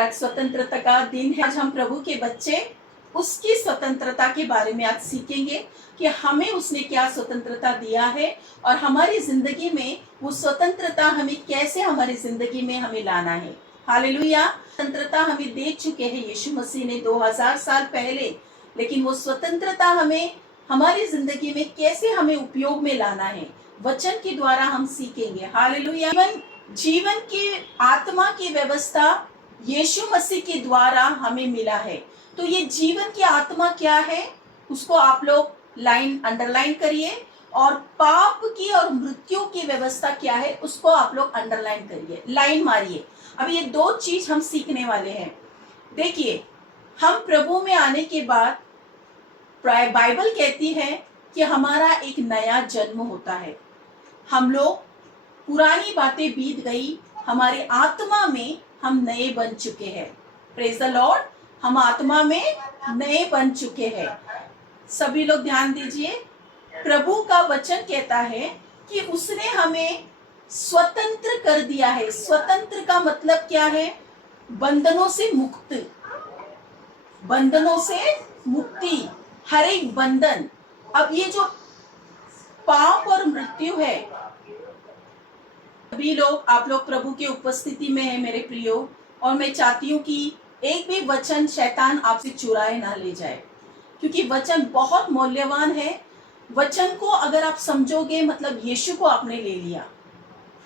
आज स्वतंत्रता का दिन है। आज हम प्रभु के बच्चे उसकी स्वतंत्रता के बारे में आज सीखेंगे कि हमें उसने क्या स्वतंत्रता दिया है और हमारी जिंदगी में वो स्वतंत्रता हमें कैसे हमारी जिंदगी में हमें लाना है। हालेलुया। स्वतंत्रता हमें दे चुके हैं यीशु मसीह ने 2000 साल पहले, लेकिन वो स्वतंत्रता हमें हमारी जिंदगी में कैसे हमें उपयोग में लाना है वचन के द्वारा हम सीखेंगे। हालेलुया। जीवन की आत्मा की व्यवस्था यीशु मसीह के द्वारा हमें मिला है। तो ये जीवन की आत्मा क्या है उसको आप लोग लाइन अंडरलाइन करिए, और पाप की और मृत्यु की व्यवस्था क्या है उसको आप लोग अंडरलाइन करिए, लाइन मारिए। अब ये दो चीज हम सीखने वाले हैं। देखिए, हम प्रभु में आने के बाद बाइबल कहती है कि हमारा एक नया जन्म होता है। हम लोग पुरानी बातें बीत गई, हमारे आत्मा में हम नए बन चुके हैं। Praise the Lord. हम आत्मा में नए बन चुके हैं। सभी लोग ध्यान दीजिए, प्रभु का वचन कहता है कि उसने हमें स्वतंत्र कर दिया है। स्वतंत्र का मतलब क्या है? बंधनों से मुक्त, बंधनों से मुक्ति, हर एक बंधन। अब ये जो पाप और मृत्यु है, सभी लोग आप लोग प्रभु की उपस्थिति में है मेरे प्रियो, और मैं चाहती हूँ कि एक भी वचन शैतान आपसे चुराए ना ले जाए, क्योंकि वचन बहुत मूल्यवान है। वचन को अगर आप समझोगे मतलब यीशु को आपने ले लिया।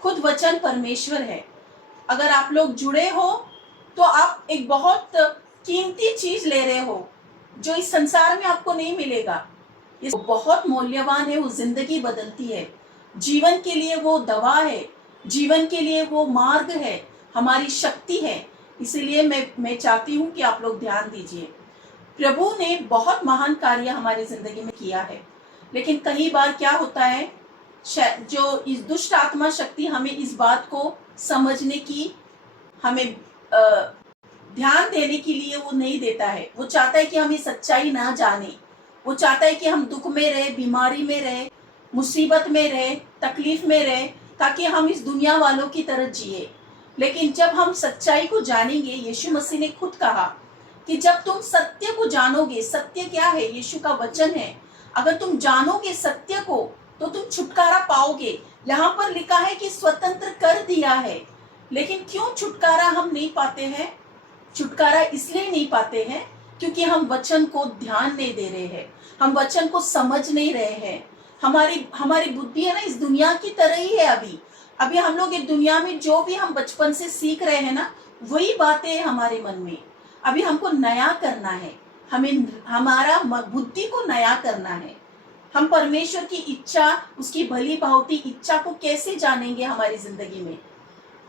खुद वचन परमेश्वर है। अगर आप लोग जुड़े हो तो आप एक बहुत कीमती चीज ले रहे हो जो इस संसार में आपको नहीं मिलेगा। ये बहुत मूल्यवान है, वो जिंदगी बदलती है। जीवन के लिए वो दवा है, जीवन के लिए वो मार्ग है, हमारी शक्ति है। इसीलिए मैं चाहती हूँ कि आप लोग ध्यान दीजिए। प्रभु ने बहुत महान कार्य हमारी जिंदगी में किया है, लेकिन कई बार क्या होता है, जो इस दुष्ट आत्मा शक्ति हमें इस बात को समझने की, हमें ध्यान देने के लिए वो नहीं देता है। वो चाहता है कि हम ये सच्चाई ना जाने। वो चाहता है कि हम दुख में रहे, बीमारी में रहे, मुसीबत में रहे, तकलीफ में रहे, ताकि हम इस दुनिया वालों की तरह जिए। लेकिन जब हम सच्चाई को जानेंगे, यीशु मसीह ने खुद कहा कि जब तुम सत्य को जानोगे, सत्य क्या है? यीशु का वचन है। अगर तुम जानोगे सत्य को तो तुम छुटकारा पाओगे। यहाँ पर लिखा है कि स्वतंत्र कर दिया है, लेकिन क्यों छुटकारा हम नहीं पाते हैं? छुटकारा इसलिए नहीं पाते हैं क्योंकि हम वचन को ध्यान नहीं दे रहे हैं, हम वचन को समझ नहीं रहे हैं। हमारी बुद्धि है ना इस दुनिया की तरह ही है। अभी हम लोग इस दुनिया में जो भी हम बचपन से सीख रहे हैं ना, वही बातें हैं हमारे मन में। अभी हमको नया करना है, हमें हमारा बुद्धि को नया करना है। हम परमेश्वर की इच्छा, उसकी भली भांति इच्छा को कैसे जानेंगे हमारी जिंदगी में?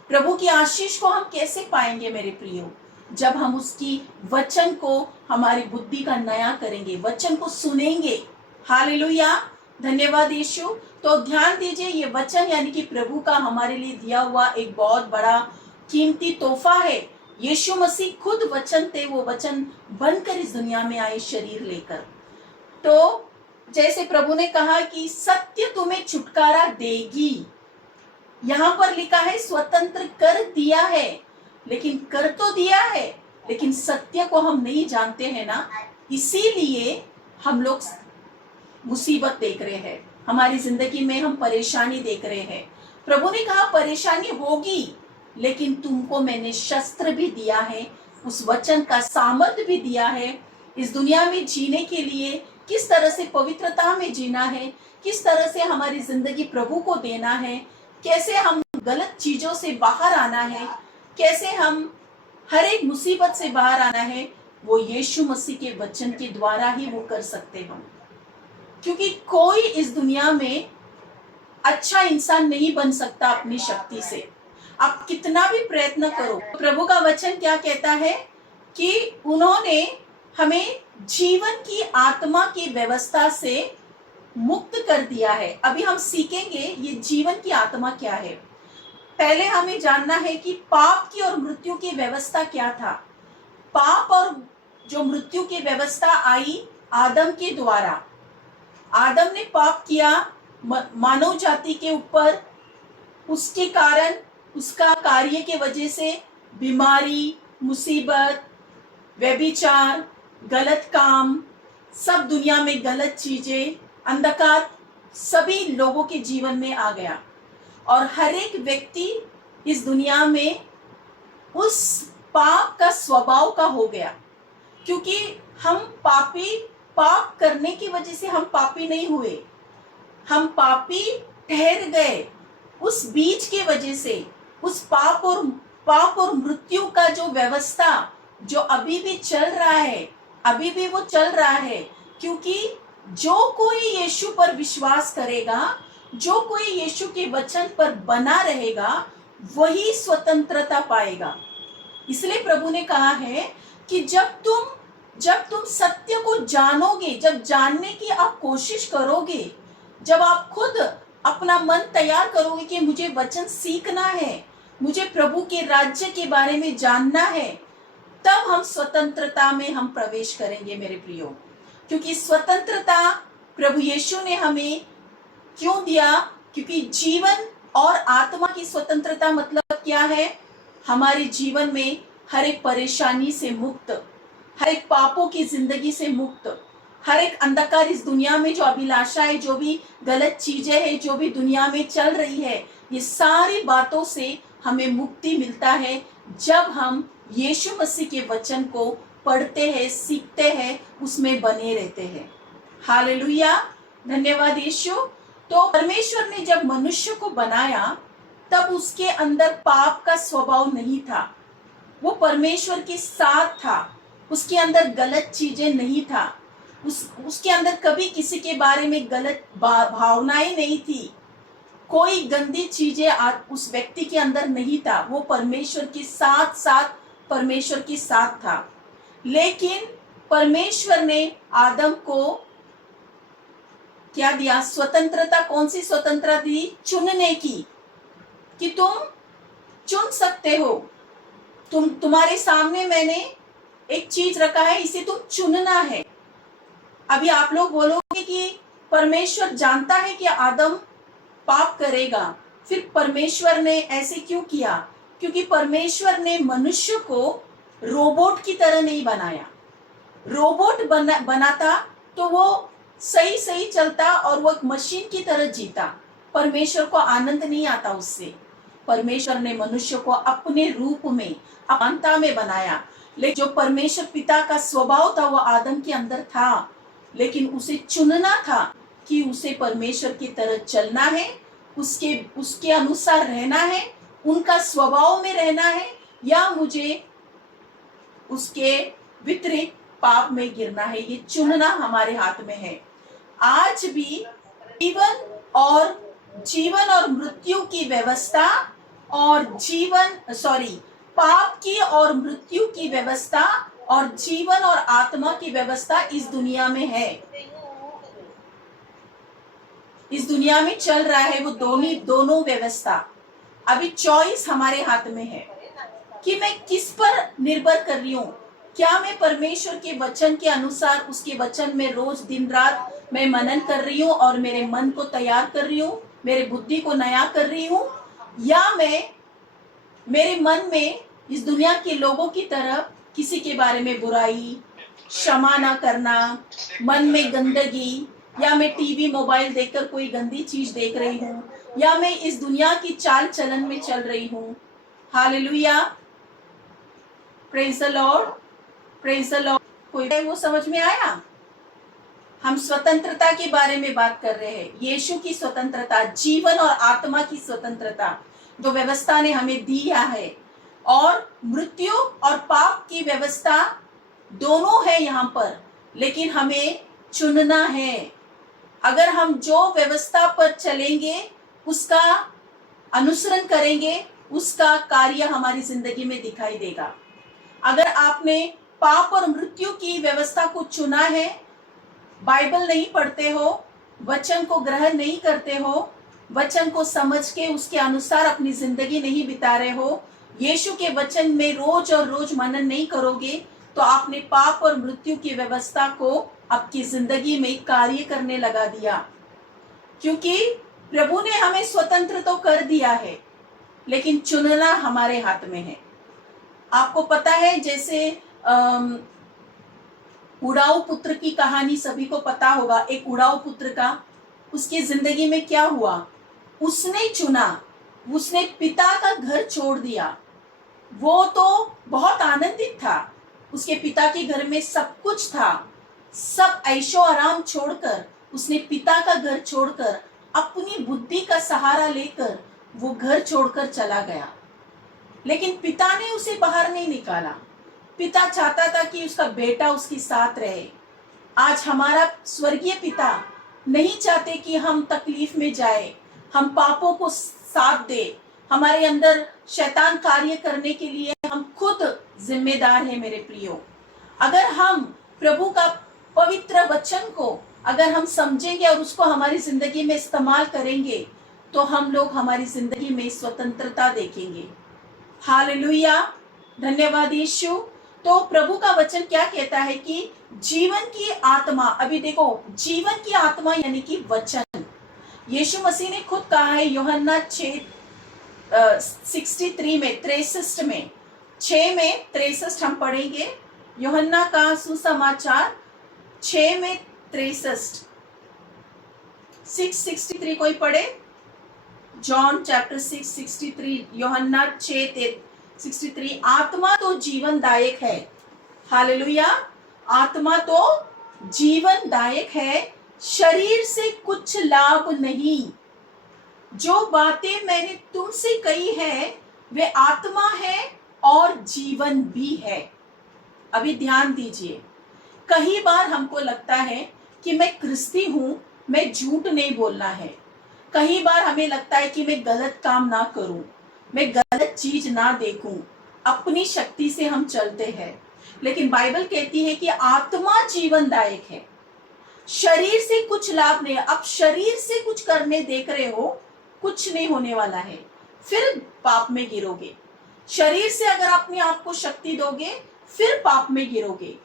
प्रभु की आशीष को हम कैसे पाएंगे मेरे प्रियो? जब हम उसकी वचन को हमारी बुद्धि का नया करेंगे, वचन को सुनेंगे। हालेलुया, धन्यवाद यीशु। तो ध्यान दीजिए, ये वचन यानी कि प्रभु का हमारे लिए दिया हुआ एक बहुत बड़ा कीमती तोहफा है। यीशु मसीह खुद वचन थे, वो वचन बनकर इस दुनिया में आए शरीर लेकर। तो जैसे प्रभु ने कहा कि सत्य तुम्हें छुटकारा देगी, यहाँ पर लिखा है स्वतंत्र कर दिया है। लेकिन कर तो दिया है, लेकिन सत्य को हम नहीं जानते हैं ना, इसीलिए हम लोग मुसीबत देख रहे हैं, हमारी जिंदगी में हम परेशानी देख रहे हैं। प्रभु ने कहा परेशानी होगी, लेकिन तुमको मैंने शस्त्र भी दिया है, उस वचन का सामर्थ्य भी दिया है। इस दुनिया में जीने के लिए किस तरह से पवित्रता में जीना है, किस तरह से हमारी जिंदगी प्रभु को देना है, कैसे हम गलत चीजों से बाहर आना है, कैसे हम हर एक मुसीबत से बाहर आना है, वो यीशु मसीह के वचन के द्वारा ही वो कर सकते हम। क्योंकि कोई इस दुनिया में अच्छा इंसान नहीं बन सकता अपनी शक्ति से, आप कितना भी प्रयत्न करो। प्रभु का वचन क्या कहता है कि उन्होंने हमें जीवन की आत्मा की व्यवस्था से मुक्त कर दिया है। अभी हम सीखेंगे ये जीवन की आत्मा क्या है। पहले हमें जानना है कि पाप की और मृत्यु की व्यवस्था क्या था। पाप और जो मृत्यु की व्यवस्था आई आदम के द्वारा। आदम ने पाप किया मानव जाति के ऊपर, उसके कारण, उसका कार्य के वजह से बीमारी, मुसीबत, व्यभिचार, गलत काम, सब दुनिया में गलत चीजें, अंधकार सभी लोगों के जीवन में आ गया और हर एक व्यक्ति इस दुनिया में उस पाप का स्वभाव का हो गया। क्योंकि हम पाप करने की वजह से हम पापी नहीं हुए, हम पापी ठहर गए उस बीज के वजह से। उस पाप और मृत्यु का जो व्यवस्था जो अभी भी चल रहा है, अभी भी वो चल रहा है। क्योंकि जो कोई यीशु पर विश्वास करेगा, जो कोई यीशु के वचन पर बना रहेगा, वही स्वतंत्रता पाएगा। इसलिए प्रभु ने कहा है कि जब तुम सत्य को जानोगे, जब जानने की आप कोशिश करोगे, जब आप खुद अपना मन तैयार करोगे कि मुझे वचन सीखना है, मुझे प्रभु के राज्य के बारे में जानना है, तब हम स्वतंत्रता में हम प्रवेश करेंगे मेरे प्रियो। क्योंकि स्वतंत्रता प्रभु यीशु ने हमें क्यों दिया? क्योंकि जीवन और आत्मा की स्वतंत्रता मतलब क्या है? हमारे जीवन में हर एक परेशानी से मुक्त, हर एक पापों की जिंदगी से मुक्त, हर एक अंधकार इस दुनिया में जो अभिलाषाएं, जो भी गलत चीजें हैं, जो भी दुनिया में चल रही है, ये सारी बातों से हमें मुक्ति मिलता है जब हम यीशु मसीह के वचन को पढ़ते हैं, सीखते हैं, उसमें बने रहते हैं। हालेलुया, धन्यवाद यीशु। तो परमेश्वर ने जब मनुष्य को बनाया तब उसके अंदर पाप का स्वभाव नहीं था, वो परमेश्वर के साथ था, उसके अंदर गलत चीजें नहीं था, उसके अंदर कभी किसी के बारे में गलत भावनाएं नहीं थी, कोई गंदी चीजें उस व्यक्ति के अंदर नहीं था। वो परमेश्वर के साथ था। लेकिन परमेश्वर ने आदम को क्या दिया? स्वतंत्रता। कौन सी स्वतंत्रता दी? चुनने की, कि तुम चुन सकते हो। तुम्हारे सामने मैंने एक चीज रखा है, इसे तुम चुनना है। अभी आप लोग बोलोगे कि परमेश्वर जानता है कि आदम पाप करेगा, फिर परमेश्वर ने ऐसे क्यों किया? क्योंकि परमेश्वर ने मनुष्य को रोबोट की तरह नहीं बनाया। रोबोट बनाता तो वो सही चलता और वो एक मशीन की तरह जीता, परमेश्वर को आनंद नहीं आता उससे। परमेश्वर ने मनुष्य को अपने रूप में, अपानता में बनाया। लेकिन जो परमेश्वर पिता का स्वभाव था वो आदम के अंदर था, लेकिन उसे चुनना था कि उसे परमेश्वर की तरह चलना है, उसके अनुसार रहना है, उनका स्वभाव में रहना है, या मुझे उसके विपरीत पाप में गिरना है। ये चुनना हमारे हाथ में है। आज भी जीवन और मृत्यु की व्यवस्था और पाप की और मृत्यु की व्यवस्था और जीवन और आत्मा की व्यवस्था इस दुनिया में है, इस दुनिया में चल रहा है। वो दोनों व्यवस्था अभी चॉइस हमारे हाथ में है कि मैं किस पर निर्भर कर रही हूँ। क्या मैं परमेश्वर के वचन के अनुसार, उसके वचन में रोज दिन रात मैं मनन कर रही हूँ और मेरे मन को तैयार कर रही हूँ, मेरे बुद्धि को नया कर रही हूँ, या मैं मेरे मन में इस दुनिया के लोगों की तरह किसी के बारे में बुराई, क्षमा ना करना, मन में गंदगी, या मैं टीवी मोबाइल देखकर कोई गंदी चीज देख रही हूँ, या मैं इस दुनिया की चाल चलन में चल रही हूँ। Hallelujah, praise the Lord, praise the Lord. कोई वो समझ में आया? हम स्वतंत्रता के बारे में बात कर रहे हैं, यीशु की स्वतंत्रता, जीवन और आत्मा की स्वतंत्रता जो व्यवस्था ने हमें दिया है, और मृत्यु और पाप की व्यवस्था दोनों है यहाँ पर, लेकिन हमें चुनना है। अगर हम जो व्यवस्था पर चलेंगे, उसका अनुसरण करेंगे, उसका कार्य हमारी जिंदगी में दिखाई देगा। अगर आपने पाप और मृत्यु की व्यवस्था को चुना है, बाइबल नहीं पढ़ते हो, वचन को ग्रहण नहीं करते हो, वचन को समझ के उसके अनुसार अपनी जिंदगी नहीं बिता रहे हो, यीशु के वचन में रोज और रोज मनन नहीं करोगे, तो आपने पाप और मृत्यु की व्यवस्था को आपकी जिंदगी में कार्य करने लगा दिया। क्योंकि प्रभु ने हमें स्वतंत्र तो कर दिया है, लेकिन चुनना हमारे हाथ में है। आपको पता है जैसे उड़ाऊ पुत्र की कहानी सभी को पता होगा। एक उड़ाऊ पुत्र का उसकी जिंदगी में क्या हुआ, उसने चुना, उसने पिता का घर छोड़ दिया। वो तो बहुत आनंदित था, उसके पिता के घर में सब कुछ था, सब ऐशो आराम छोड़कर उसने पिता का घर छोड़कर अपनी बुद्धि का सहारा लेकर वो घर छोड़कर चला गया। लेकिन पिता ने उसे बाहर नहीं निकाला। पिता चाहता था कि उसका बेटा उसके साथ रहे। आज हमारा स्वर्गीय पिता नहीं चाहते कि हम तकलीफ में जाए, हम पापों को साथ दे, हमारे अंदर शैतान कार्य करने के लिए हम खुद जिम्मेदार हैं। मेरे प्रियो, अगर हम प्रभु का पवित्र वचन को अगर हम समझेंगे और उसको हमारी जिंदगी में इस्तेमाल करेंगे तो हम लोग हमारी जिंदगी में स्वतंत्रता देखेंगे। हालेलुया, धन्यवाद यीशु। तो प्रभु का वचन क्या कहता है कि जीवन की आत्मा, अभी देखो जीवन की आत्मा यानी कि वचन, यीशु मसीह ने खुद कहा है यूहन्ना 6:63 में 63 में 6 में 63 हम पढ़ेंगे। यूहन्ना का सुसमाचार 6 में 63 6:63 कोई पढ़े? जॉन चैप्टर 6:63, यूहन्ना 6:63। आत्मा तो जीवनदायक है। हालेलुया, आत्मा तो जीवनदायक है, शरीर से कुछ लाभ नहीं। जो बातें मैंने तुमसे कही है वे आत्मा है और जीवन भी है। अभी ध्यान दीजिए, कई बार हमको लगता है कि मैं क्रिस्ती हूं, मैं झूठ नहीं बोलना है। कई बार हमें लगता है कि मैं गलत काम ना करूं, मैं गलत चीज ना देखूं, अपनी शक्ति से हम चलते हैं। लेकिन बाइबल कहती है कि आत्मा जीवनदायक है, शरीर से कुछ लाभ नहीं। अब शरीर से कुछ करने देख रहे हो, कुछ नहीं होने वाला है, फिर पाप में गिरोगे। शरीर से अगर अपने आप को शक्ति दोगे फिर पाप में गिरोगे।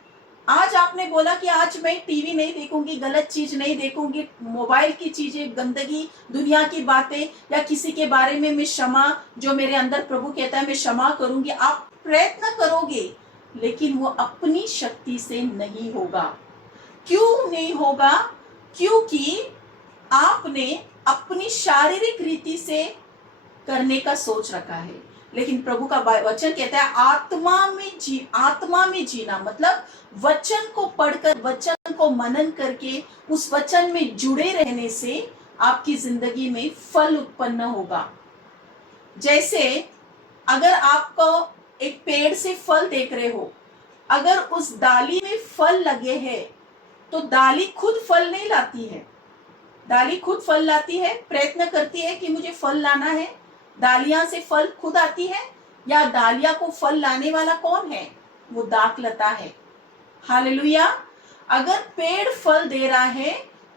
आज आपने बोला कि आज मैं टीवी नहीं देखूंगी, गलत चीज नहीं देखूंगी, मोबाइल की चीजें, गंदगी, दुनिया की बातें या किसी के बारे में मैं क्षमा, जो मेरे अंदर प्रभु कहता है मैं क्षमा करूंगी। आप प्रयत्न करोगे लेकिन वो अपनी शक्ति से नहीं होगा। क्यों नहीं होगा? क्योंकि आपने अपनी शारीरिक रीति से करने का सोच रखा है। लेकिन प्रभु का वचन कहता है आत्मा में जीना, मतलब वचन को पढ़कर, वचन को मनन करके, उस वचन में जुड़े रहने से आपकी जिंदगी में फल उत्पन्न होगा। जैसे अगर आपको एक पेड़ से फल देख रहे हो, अगर उस डाली में फल लगे हैं तो डाली खुद फल नहीं लाती है। डाली खुद फल लाती है, प्रयत्न करती है कि मुझे फल लाना है। डालियां से फल खुद आती है या डालिया को फल लाने वाला कौन है? वो दाखलता है। हालेलुया। अगर पेड़ फल दे रहा है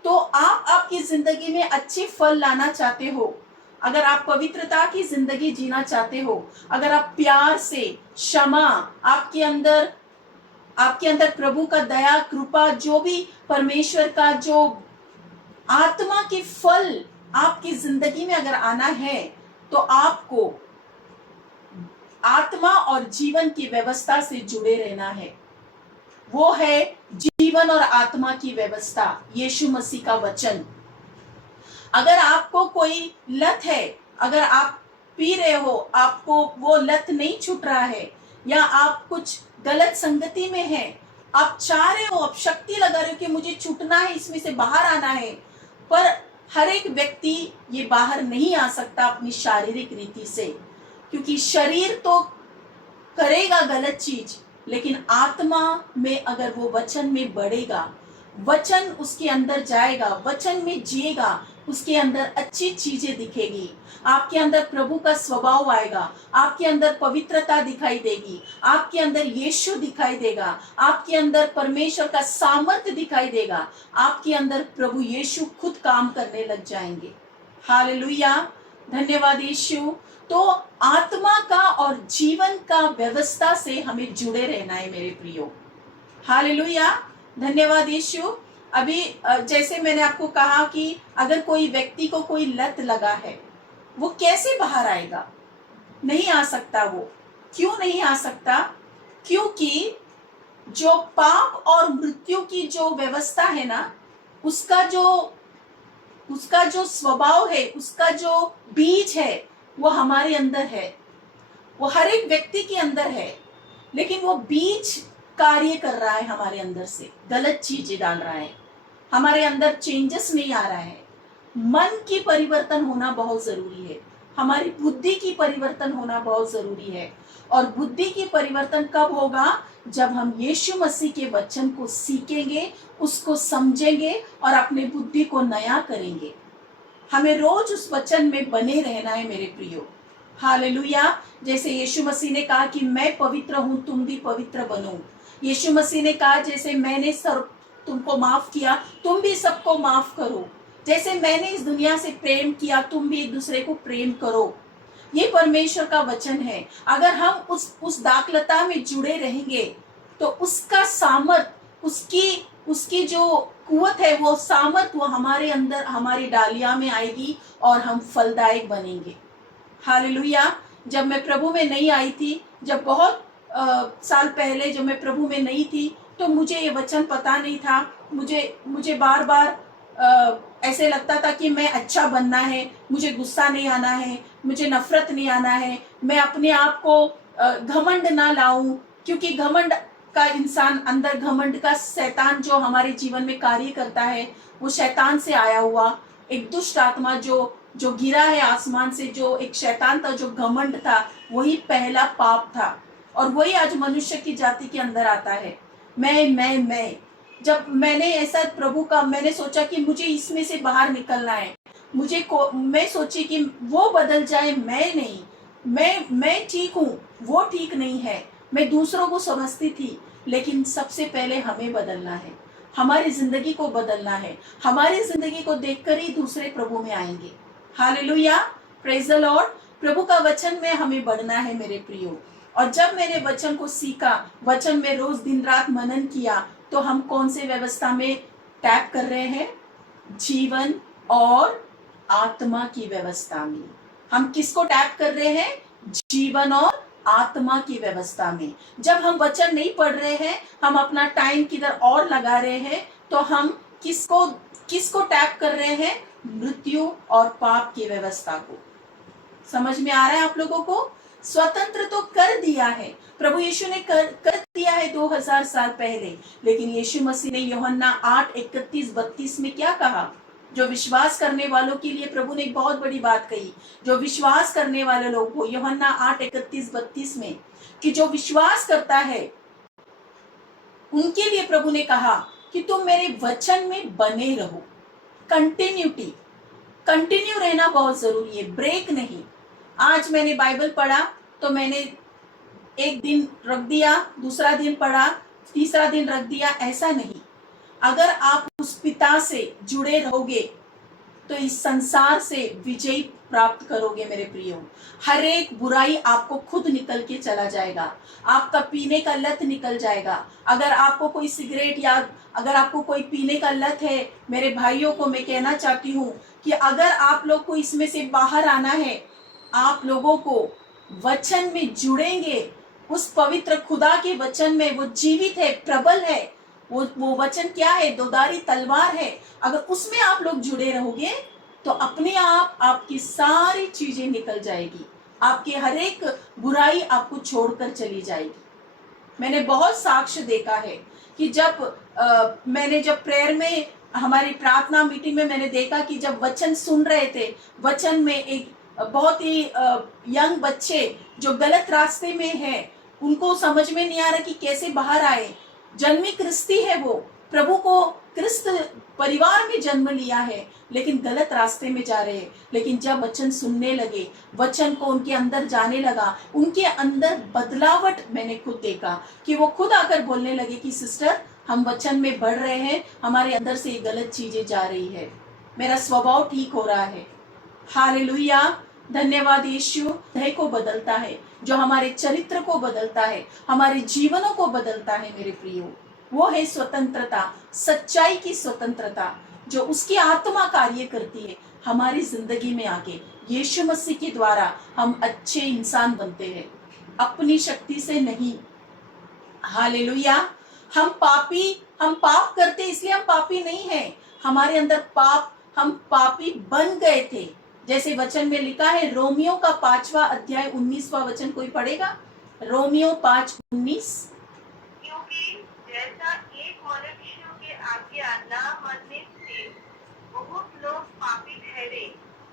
तो आप आपकी जिंदगी में अच्छे फल लाना चाहते हो, अगर आप पवित्रता की जिंदगी जीना चाहते हो, अगर आप प्यार से, क्षमा, आपके अंदर प्रभु का दया, कृपा, जो भी परमेश्वर का जो आत्मा के फल आपकी जिंदगी में अगर आना है तो आपको आत्मा और जीवन की व्यवस्था से जुड़े रहना है। वो है जीवन और आत्मा की व्यवस्था, यीशु मसीह का वचन। अगर आपको कोई लत है, अगर आप पी रहे हो, आपको वो लत नहीं छूट रहा है, या आप कुछ गलत संगति में है, आप चाह रहे हो, आप शक्ति लगा रहे हो कि मुझे छूटना है, इसमें से बाहर आना है, पर हर एक व्यक्ति ये बाहर नहीं आ सकता अपनी शारीरिक रीति से, क्योंकि शरीर तो करेगा गलत चीज, लेकिन आत्मा में अगर वो वचन में बढ़ेगा, वचन उसके अंदर जाएगा, वचन में जिएगा, उसके अंदर अच्छी चीजें दिखेगी, आपके अंदर प्रभु का स्वभाव आएगा, आपके अंदर पवित्रता दिखाई देगी, आपके अंदर यीशु दिखाई देगा, आपके अंदर परमेश्वर का सामर्थ्य दिखाई देगा, आपके अंदर प्रभु यीशु खुद काम करने लग जाएंगे। हालेलुया, धन्यवाद यीशु। तो आत्मा का और जीवन का व्यवस्था से हमें जुड़े रहना है मेरे प्रियो। हालेलुया, धन्यवाद यीशु। अभी जैसे मैंने आपको कहा कि अगर कोई व्यक्ति को कोई लत लगा है, वो कैसे बाहर आएगा? नहीं आ सकता वो। क्यों नहीं आ सकता? क्योंकि जो पाप और मृत्यु की जो व्यवस्था है ना, उसका जो स्वभाव है, उसका जो बीज है, वो हमारे अंदर है, वो हर एक व्यक्ति के अंदर है। लेकिन वो बीज कार्य कर रहा है हमारे अंदर से, गलत चीजें डाल रहा है, हमारे अंदर चेंजेस नहीं आ रहा है। मन की परिवर्तन होना बहुत जरूरी है, हमारी बुद्धि की परिवर्तन होना बहुत जरूरी है। और बुद्धि की परिवर्तन कब होगा? जब हम यीशु मसीह के वचन को सीखेंगे, उसको समझेंगे और अपने बुद्धि को नया करेंगे। हमें रोज उस वचन में बने रहना है मेरे प्रियो। हालेलुया। जैसे यीशु मसीह ने कहा कि मैं पवित्र हूं, तुम भी पवित्र बनो। यीशु मसीह ने कहा जैसे मैंने तुमको माफ किया, तुम भी सबको माफ करो। जैसे मैंने इस दुनिया से प्रेम किया, तुम भी एक दूसरे को प्रेम करो। ये परमेश्वर का वचन है। अगर हम उस दाखलता में जुड़े रहेंगे तो उसका सामर्थ, उसकी जो कुवत है, वो सामर्थ वो हमारे अंदर, हमारी डालियां में आएगी और हम फलदायक बनेंगे। हालेलुया। जब मैं प्रभु में नहीं आई थी, जब बहुत साल पहले जब मैं प्रभु में नहीं थी, तो मुझे ये वचन पता नहीं था। मुझे बार बार ऐसे लगता था कि मैं अच्छा बनना है, मुझे गुस्सा नहीं आना है, मुझे नफरत नहीं आना है, मैं अपने आप को घमंड ना लाऊं, क्योंकि घमंड का इंसान अंदर, घमंड का शैतान जो हमारे जीवन में कार्य करता है, वो शैतान से आया हुआ एक दुष्ट आत्मा जो गिरा है आसमान से, जो एक शैतान था, जो घमंड था, वही पहला पाप था। और वही आज मनुष्य की जाति के अंदर आता है। मैं जब मैंने ऐसा प्रभु का, मैंने सोचा कि मुझे इसमें से बाहर निकलना है, मैं सोची कि वो बदल जाए, मैं नहीं। मैं ठीक हूँ, वो ठीक नहीं है। मैं दूसरों को समझती थी, लेकिन सबसे पहले हमें बदलना है, हमारी जिंदगी को बदलना है। हमारी जिंदगी को देखकर ही दूसरे प्रभु में आएंगे। Hallelujah, praise the lord. प्रभु का वचन में हमें बढ़ना है मेरे प्रियो। और जब मैंने वचन को सीखा, वचन में रोज दिन रात मनन किया, तो हम कौन से व्यवस्था में टैप कर रहे हैं? जीवन और आत्मा की व्यवस्था में। हम किसको टैप कर रहे हैं? जीवन और आत्मा की व्यवस्था में। जब हम वचन नहीं पढ़ रहे हैं, हम अपना टाइम किधर और लगा रहे हैं, तो हम किसको टैप कर रहे हैं? मृत्यु और पाप की व्यवस्था को। समझ में आ रहा है आप लोगों को? स्वतंत्र तो कर दिया है प्रभु यीशु ने, कर दिया है 2000 साल पहले। लेकिन यीशु मसीह ने यूहन्ना 8:31-32 में क्या कहा? जो विश्वास करने वालों के लिए प्रभु ने एक बहुत बड़ी बात कही। जो विश्वास करने वाले लोग को, यूहन्ना 8:31-32 में, कि जो विश्वास करता है उनके लिए प्रभु ने कहा कि तुम मेरे वचन में बने रहो। कंटिन्यू रहना बहुत जरूरी है, ब्रेक नहीं। आज मैंने बाइबल पढ़ा तो मैंने एक दिन रख दिया, दूसरा दिन पढ़ा, तीसरा दिन रख दिया, ऐसा नहीं। अगर आप उस पिता से जुड़े रहोगे तो इस संसार से विजय प्राप्त करोगे मेरे प्रियो। हर एक बुराई आपको खुद निकल के चला जाएगा। आपका पीने का लत निकल जाएगा। अगर आपको कोई सिगरेट या अगर आपको कोई पीने का लत है, मेरे भाइयों को मैं कहना चाहती हूँ कि अगर आप लोग को इसमें से बाहर आना है, आप लोगों को वचन में जुड़ेंगे, उस पवित्र खुदा के वचन में। वो जीवित है, प्रबल है। वो वचन क्या है? दोधारी तलवार है। अगर उसमें आप लोग जुड़े रहोगे तो अपने आप आपकी सारी चीजें निकल जाएगी, आपकी हर एक बुराई आपको छोड़कर चली जाएगी। मैंने बहुत साक्ष्य देखा है कि मैंने जब प्रेयर में, हमारी प्रार्थना मीटिंग में मैंने देखा कि जब वचन सुन रहे थे, वचन में एक बहुत ही यंग बच्चे जो गलत रास्ते में है, उनको समझ में नहीं आ रहा कि कैसे बाहर आए। जन्मी क्रिस्ती है, वो प्रभु को क्रिस्त परिवार में जन्म लिया है, लेकिन गलत रास्ते में जा रहे हैं। लेकिन जब वचन सुनने लगे, वचन को उनके अंदर जाने लगा, उनके अंदर बदलावट मैंने खुद देखा कि वो खुद आकर बोलने लगे कि सिस्टर, हम वचन में बढ़ रहे हैं, हमारे अंदर से गलत चीजें जा रही है, मेरा स्वभाव ठीक हो रहा है। हालेलुया, धन्यवाद यीशु। हृदय को बदलता है, जो हमारे चरित्र को बदलता है, हमारे जीवनों को बदलता है मेरे प्रियो। वो है स्वतंत्रता, सच्चाई की स्वतंत्रता, जो उसकी आत्मा कार्य करती है हमारी जिंदगी में आके। यीशु मसीह के द्वारा हम अच्छे इंसान बनते हैं। अपनी शक्ति से नहीं। हालेलुया। हम पाप करते इसलिए हम पापी नहीं हैं। हमारे अंदर हम पापी बन गए थे। जैसे वचन में लिखा है, रोमियो का 5वां अध्याय 19वां वचन कोई पढ़ेगा? रोमियो 5:19। क्योंकि जैसा एक मनुष्य के आज्ञा न मानने से बहुत लोग पापी ठहरे,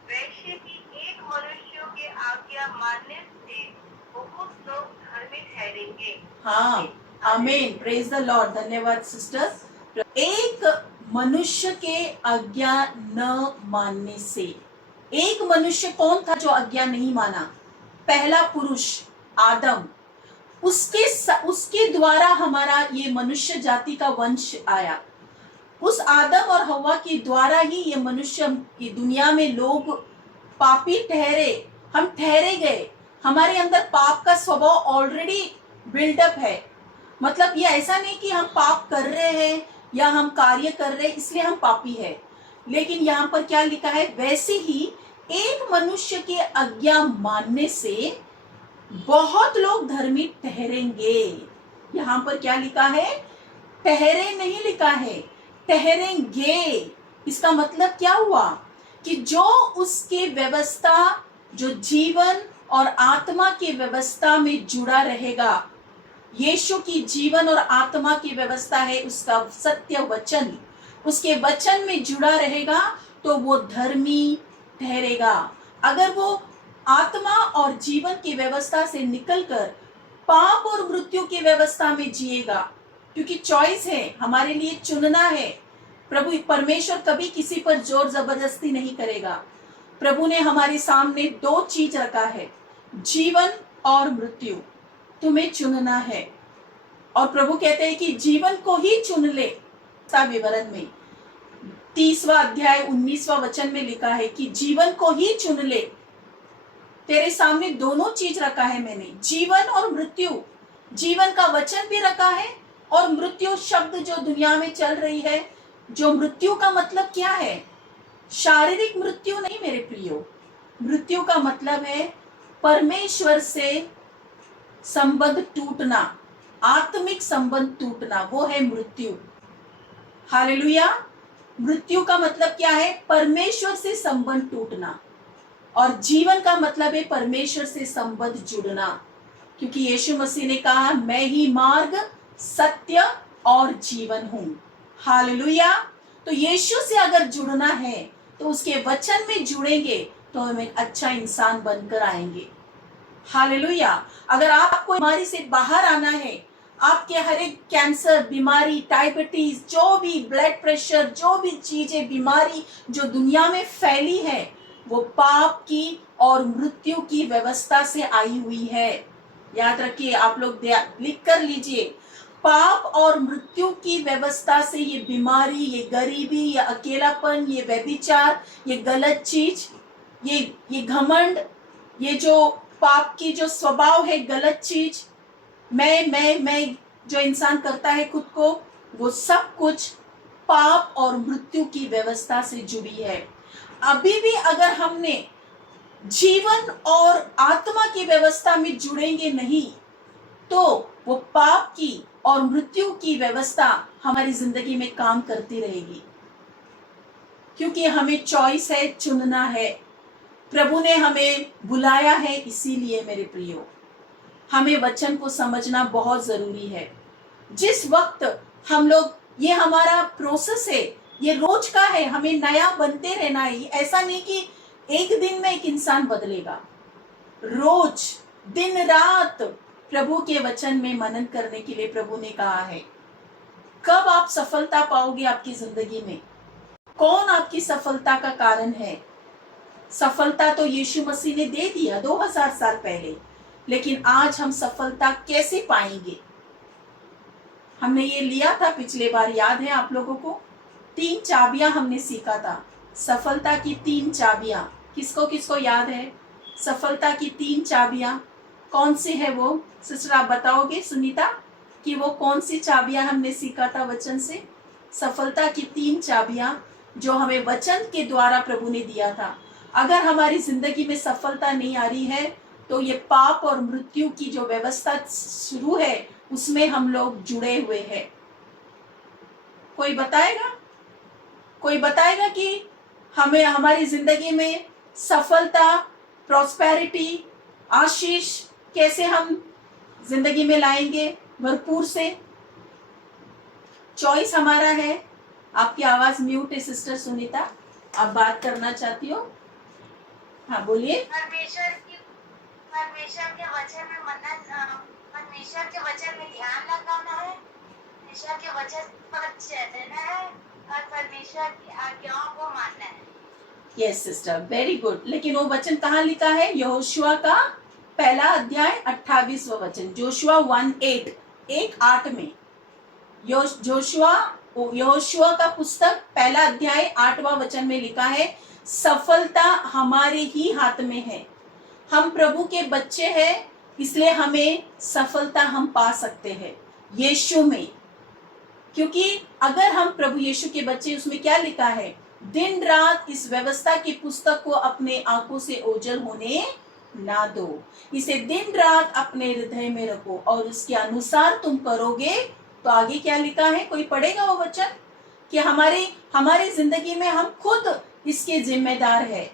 वैसे ही एक मनुष्य के आज्ञा मानने से बहुत लोग धर्मी ठहरेंगे। हाँ, आमीन, प्रेज द लॉर्ड। धन्यवाद सिस्टर। एक मनुष्य के आज्ञा न मानने से, एक मनुष्य कौन था जो आज्ञा नहीं माना? पहला पुरुष आदम। उसके द्वारा हमारा ये मनुष्य जाति का वंश आया। उस आदम और हवा के द्वारा ही ये मनुष्य की दुनिया में लोग पापी ठहरे, हम ठहरे गए। हमारे अंदर पाप का स्वभाव ऑलरेडी बिल्डअप है। मतलब ये ऐसा नहीं कि हम पाप कर रहे हैं या हम कार्य कर रहे हैं इसलिए हम पापी है। लेकिन यहाँ पर क्या लिखा है? वैसे ही एक मनुष्य के आज्ञा मानने से बहुत लोग धर्मी ठहरेंगे। यहाँ पर क्या लिखा है? ठहरे नहीं लिखा है, ठहरेंगे। इसका मतलब क्या हुआ कि जो उसके व्यवस्था, जो जीवन और आत्मा की व्यवस्था में जुड़ा रहेगा, यीशु की जीवन और आत्मा की व्यवस्था है, उसका सत्य वचन, उसके वचन में जुड़ा रहेगा तो वो धर्मी ठहरेगा। अगर वो आत्मा और जीवन की व्यवस्था से निकलकर पाप और मृत्यु की व्यवस्था में जिएगा, क्योंकि चॉइस है, हमारे लिए चुनना है। प्रभु परमेश्वर कभी किसी पर जोर जबरदस्ती नहीं करेगा। प्रभु ने हमारे सामने 2 चीज रखा है, जीवन और मृत्यु। तुम्हें चुनना है। और प्रभु कहते हैं कि जीवन को ही चुन ले। विवरण में 30वां अध्याय 19वां वचन में लिखा है कि जीवन को ही चुन ले। तेरे सामने दोनों चीज रखा है मैंने, जीवन और मृत्यु। जीवन का वचन भी रखा है और मृत्यु शब्द जो दुनिया में चल रही है, जो मृत्यु का मतलब क्या है? शारीरिक मृत्यु नहीं मेरे प्रियो। मृत्यु का मतलब है परमेश्वर से संबंध टूटना, आत्मिक संबंध टूटना, वो है मृत्यु। हालेलुया। मृत्यु का मतलब क्या है? परमेश्वर से संबंध टूटना। और जीवन का मतलब है परमेश्वर से संबंध जुड़ना, क्योंकि यीशु मसीह ने कहा, मैं ही मार्ग, सत्य और जीवन हूं। हालेलुया। तो यीशु से अगर जुड़ना है तो उसके वचन में जुड़ेंगे तो हम एक अच्छा इंसान बनकर आएंगे। हालेलुया। अगर आपको बीमारी से बाहर आना है, आपके हर एक कैंसर बीमारी, डायबिटीज, जो भी ब्लड प्रेशर, जो भी चीजें बीमारी जो दुनिया में फैली है, वो पाप की और मृत्यु की व्यवस्था से आई हुई है। याद रखिए, आप लोग लिख कर लीजिए, पाप और मृत्यु की व्यवस्था से ये बीमारी, ये गरीबी, ये अकेलापन, ये व्यभिचार, ये गलत चीज, ये घमंड, ये जो पाप की जो स्वभाव है, गलत चीज, मैं जो इंसान करता है खुद को, वो सब कुछ पाप और मृत्यु की व्यवस्था से जुड़ी है। अभी भी अगर हमने जीवन और आत्मा की व्यवस्था में जुड़ेंगे नहीं तो वो पाप की और मृत्यु की व्यवस्था हमारी जिंदगी में काम करती रहेगी, क्योंकि हमें चॉइस है, चुनना है। प्रभु ने हमें बुलाया है, इसीलिए मेरे प्रियो हमें वचन को समझना बहुत जरूरी है। जिस वक्त हम लोग, ये हमारा प्रोसेस है, ये रोज का है, हमें नया बनते रहना है। ऐसा नहीं कि एक दिन में एक इंसान बदलेगा। रोज दिन रात प्रभु के वचन में मनन करने के लिए प्रभु ने कहा है। कब आप सफलता पाओगे आपकी जिंदगी में? कौन आपकी सफलता का कारण है? सफलता तो यीशु मसीह ने दे दिया 2000 साल पहले, लेकिन आज हम सफलता कैसे पाएंगे? हमने ये लिया था पिछले बार, याद है आप लोगों को? 3 चाबियां हमने सीखा था, सफलता की 3 चाबियां। किसको किसको याद है सफलता की 3 चाबियां? कौन सी है वो? सिस्टर आप बताओगे सुनीता कि वो कौन सी चाबियां हमने सीखा था वचन से? सफलता की 3 चाबियां जो हमें वचन के द्वारा प्रभु ने दिया था। अगर हमारी जिंदगी में सफलता नहीं आ रही है तो ये पाप और मृत्यु की जो व्यवस्था शुरू है उसमें हम लोग जुड़े हुए हैं। कोई बताएगा कि हमें हमारी जिंदगी में सफलता, प्रॉस्पेरिटी, आशीष कैसे हम जिंदगी में लाएंगे भरपूर से। चॉइस हमारा है। आपकी आवाज म्यूट है सिस्टर सुनीता, आप बात करना चाहती हो? हाँ बोलिए। परमेश्वर के वचन में परमेश्वर के वचन में ध्यान लगाना है, परमेश्वर के वचन पर चलना है और परमेश्वर की आज्ञाओं को मानना है। Yes sister, very good. लेकिन वो वचन कहाँ लिखा है? यहोशुआ का पहला अध्याय 28वां वचन, जोशुआ 1:8 में। यहोशुआ का पुस्तक पहला अध्याय 8वां वचन में लिखा है, सफलता हमारे ही हाथ में है। हम प्रभु के बच्चे हैं, इसलिए हमें सफलता हम पा सकते हैं यीशु में। क्योंकि अगर हम प्रभु यीशु के बच्चे, उसमें क्या लिखा है? दिन रात इस व्यवस्था की पुस्तक को अपने आंखों से ओझल होने ना दो, इसे दिन रात अपने हृदय में रखो और उसके अनुसार तुम करोगे तो आगे क्या लिखा है? कोई पढ़ेगा वो वचन कि हमारी जिंदगी में हम खुद इसके जिम्मेदार है।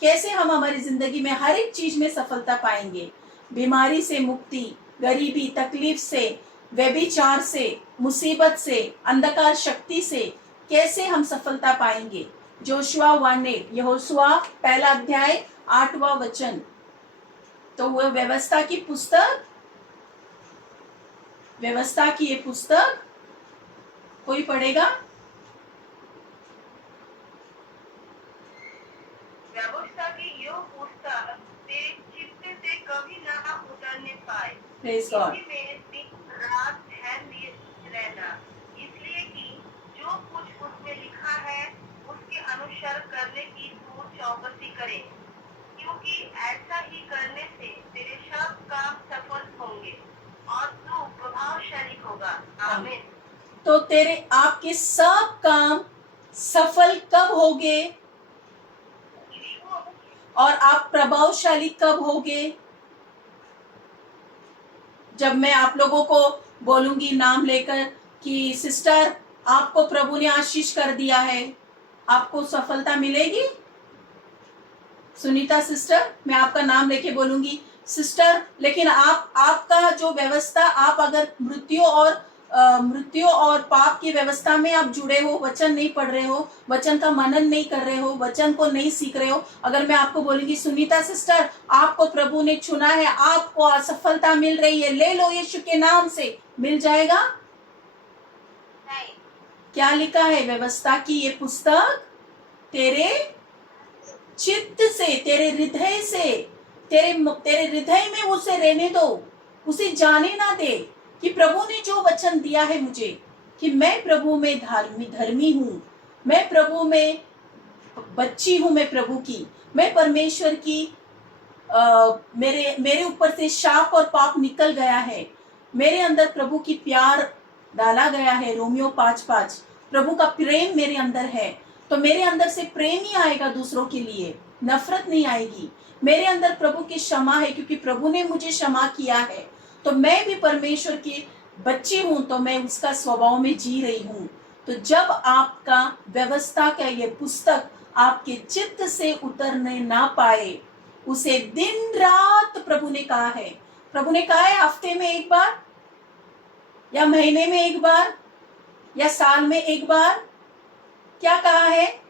कैसे हम हमारी जिंदगी में हर एक चीज में सफलता पाएंगे? बीमारी से मुक्ति, गरीबी, तकलीफ से, व्यभिचार से, मुसीबत से, अंधकार शक्ति से कैसे हम सफलता पाएंगे? जोशुआ 1:8, यहोशुआ पहला अध्याय 8वां वचन। तो वो व्यवस्था की ये पुस्तक कोई पढ़ेगा? व्यवस्था की यो पुस्तक तेरे चित्त से कभी ना उतरने पाए, प्रेज गॉड। इसी में दिन रात ध्यान दिए रहना, इसलिए कि जो कुछ उसमें लिखा है उसके अनुसार करने की तू चौकसी करे, क्योंकि ऐसा ही करने से तेरे सब काम सफल होंगे और तू प्रभावशाली होगा। आमीन। तो आपके सब काम सफल कब होगे और आप प्रभावशाली कब होगे? जब मैं आप लोगों को बोलूंगी नाम लेकर कि सिस्टर आपको प्रभु ने आशीष कर दिया है, आपको सफलता मिलेगी। सुनीता सिस्टर, मैं आपका नाम लेके बोलूंगी सिस्टर, लेकिन आपका जो व्यवस्था, आप अगर मृत्यु और पाप की व्यवस्था में आप जुड़े हो, वचन नहीं पढ़ रहे हो, वचन का मनन नहीं कर रहे हो, वचन को नहीं सीख रहे हो, अगर मैं आपको बोलूंगी सुनीता सिस्टर आपको प्रभु ने चुना है, आपको असफलता मिल रही है, ले लो यीशु के नाम से, मिल जाएगा? नहीं। क्या लिखा है? व्यवस्था की ये पुस्तक तेरे चित्त से, तेरे हृदय से, तेरे हृदय में उसे रहने दो, उसे जाने ना दे कि प्रभु ने जो वचन दिया है मुझे, कि मैं प्रभु में धर्मी हूँ, मैं प्रभु में बच्ची हूँ, मैं प्रभु की, मैं परमेश्वर की, मेरे ऊपर से शाप और पाप निकल गया है, मेरे अंदर प्रभु की प्यार डाला गया है। रोमियो 5:5, प्रभु का प्रेम मेरे अंदर है, तो मेरे अंदर से प्रेम ही आएगा दूसरों के लिए, नफरत नहीं आएगी। मेरे अंदर प्रभु की क्षमा है, क्योंकि प्रभु ने मुझे क्षमा किया है, तो मैं भी परमेश्वर की बच्ची हूं, तो मैं उसका स्वभाव में जी रही हूं। तो जब आपका व्यवस्था का ये पुस्तक आपके चित्त से उतरने ना पाए, उसे दिन रात प्रभु ने कहा है हफ्ते में एक बार या महीने में एक बार या साल में एक बार, क्या कहा है?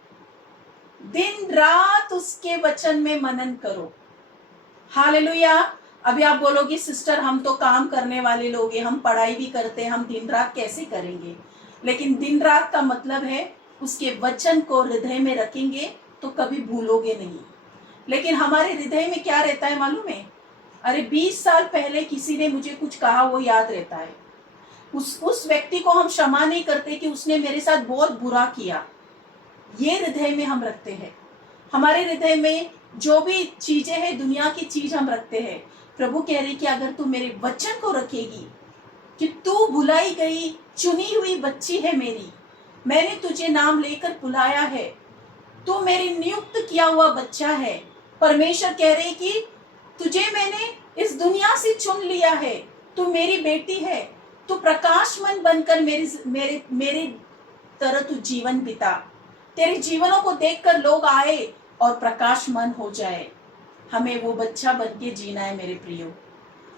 दिन रात उसके वचन में मनन करो। हालेलुया। अभी आप बोलोगे सिस्टर हम तो काम करने वाले लोग हैं, हम पढ़ाई भी करते हैं, हम दिन रात कैसे करेंगे? लेकिन दिन रात का मतलब है उसके वचन को हृदय में रखेंगे तो कभी भूलोगे नहीं। लेकिन हमारे हृदय में क्या रहता है मालूम है? अरे 20 साल पहले किसी ने मुझे कुछ कहा, वो याद रहता है। उस व्यक्ति को हम क्षमा नहीं करते कि उसने मेरे साथ बहुत बुरा किया, ये हृदय में हम रखते हैं। हमारे हृदय में जो भी चीजें हैं, दुनिया की चीज हम रखते हैं। प्रभु कह रहे कि अगर तू मेरे वचन को रखेगी, कि तू बुलाई गई चुनी हुई बच्ची है मेरी, मैंने तुझे नाम लेकर बुलाया है, तू मेरी नियुक्त किया हुआ बच्चा है। परमेश्वर कह रहे कि तुझे मैंने इस दुनिया से चुन लिया है, तू मेरी बेटी है, तू प्रकाशमन बनकर मेरे तरह तू जीवन बिता। तेरे जीवनों को देखकर लोग आए और प्रकाशमन हो जाए। हमें वो बच्चा बन के जीना है मेरे प्रियो।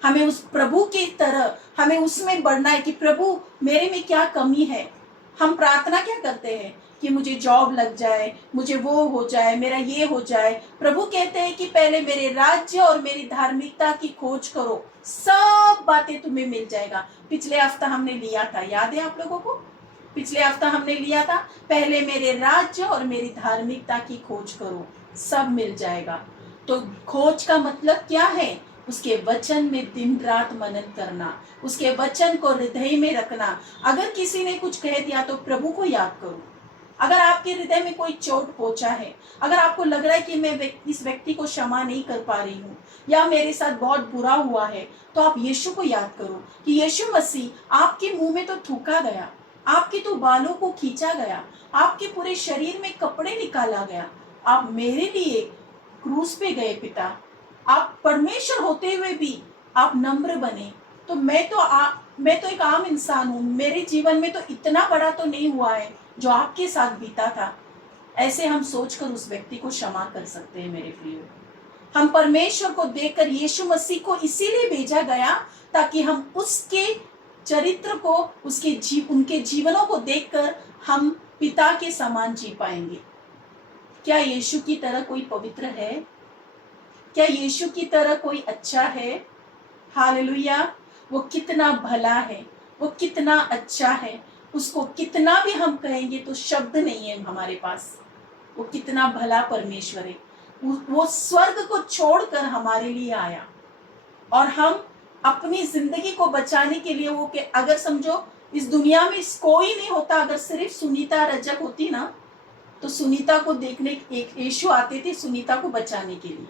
हमें उस प्रभु की तरह हमें उसमें बढ़ना है कि प्रभु मेरे में क्या कमी है। हम प्रार्थना क्या करते हैं कि मुझे जॉब लग जाए, मुझे वो हो जाए, मेरा ये हो जाए। प्रभु कहते हैं कि पहले मेरे राज्य और मेरी धार्मिकता की खोज करो, सब बातें तुम्हें मिल जाएगा। पिछले हफ्ता हमने लिया था, याद है आप लोगों को? पिछले हफ्ता हमने लिया था, पहले मेरे राज्य और मेरी धार्मिकता की खोज करो, सब मिल जाएगा। तो खोज का मतलब क्या है? उसके वचन में दिन रात मनन करना, उसके वचन को हृदय में रखना। अगर किसी ने कुछ कह दिया तो प्रभु को याद करो। अगर आपके हृदय में कोई चोट पहुंचा है, अगर आपको लग रहा है कि मैं इस व्यक्ति को क्षमा नहीं कर पा रही हूँ या मेरे साथ बहुत बुरा हुआ है, तो आप यीशु को याद करो कि यीशु मसीह आपके मुंह में तो थूका गया, आपके तो बालों को खींचा गया, आपके पूरे शरीर में कपड़े निकाला गया, आप मेरे लिए क्रूस पे गए पिता। आप परमेश्वर होते हुए भी आप नम्र बने। तो मैं तो एक आम इंसान हूँ, मेरे जीवन में तो इतना बड़ा तो नहीं हुआ है जो आपके साथ बीता था। ऐसे हम सोचकर उस व्यक्ति को क्षमा कर सकते हैं मेरे प्रियो। हम परमेश्वर को देखकर यीशु मसीह को इसीलिए भेजा गया ताकि हम उसके चरित्र को, उनके जीवनों को देखकर हम पिता के समान जी पाएंगे। क्या यीशु की तरह कोई पवित्र है? क्या यीशु की तरह कोई अच्छा है? हालेलुया। वो कितना भला है, वो कितना अच्छा है, उसको कितना भी हम कहेंगे तो शब्द नहीं है हमारे पास। वो कितना भला परमेश्वर है। वो स्वर्ग को छोड़कर हमारे लिए आया और हम अपनी जिंदगी को बचाने के लिए वो अगर समझो इस दुनिया में कोई नहीं होता, अगर सिर्फ सुनीता रजक होती ना, तो सुनीता को देखने एक यीशु आते थे सुनीता को बचाने के लिए।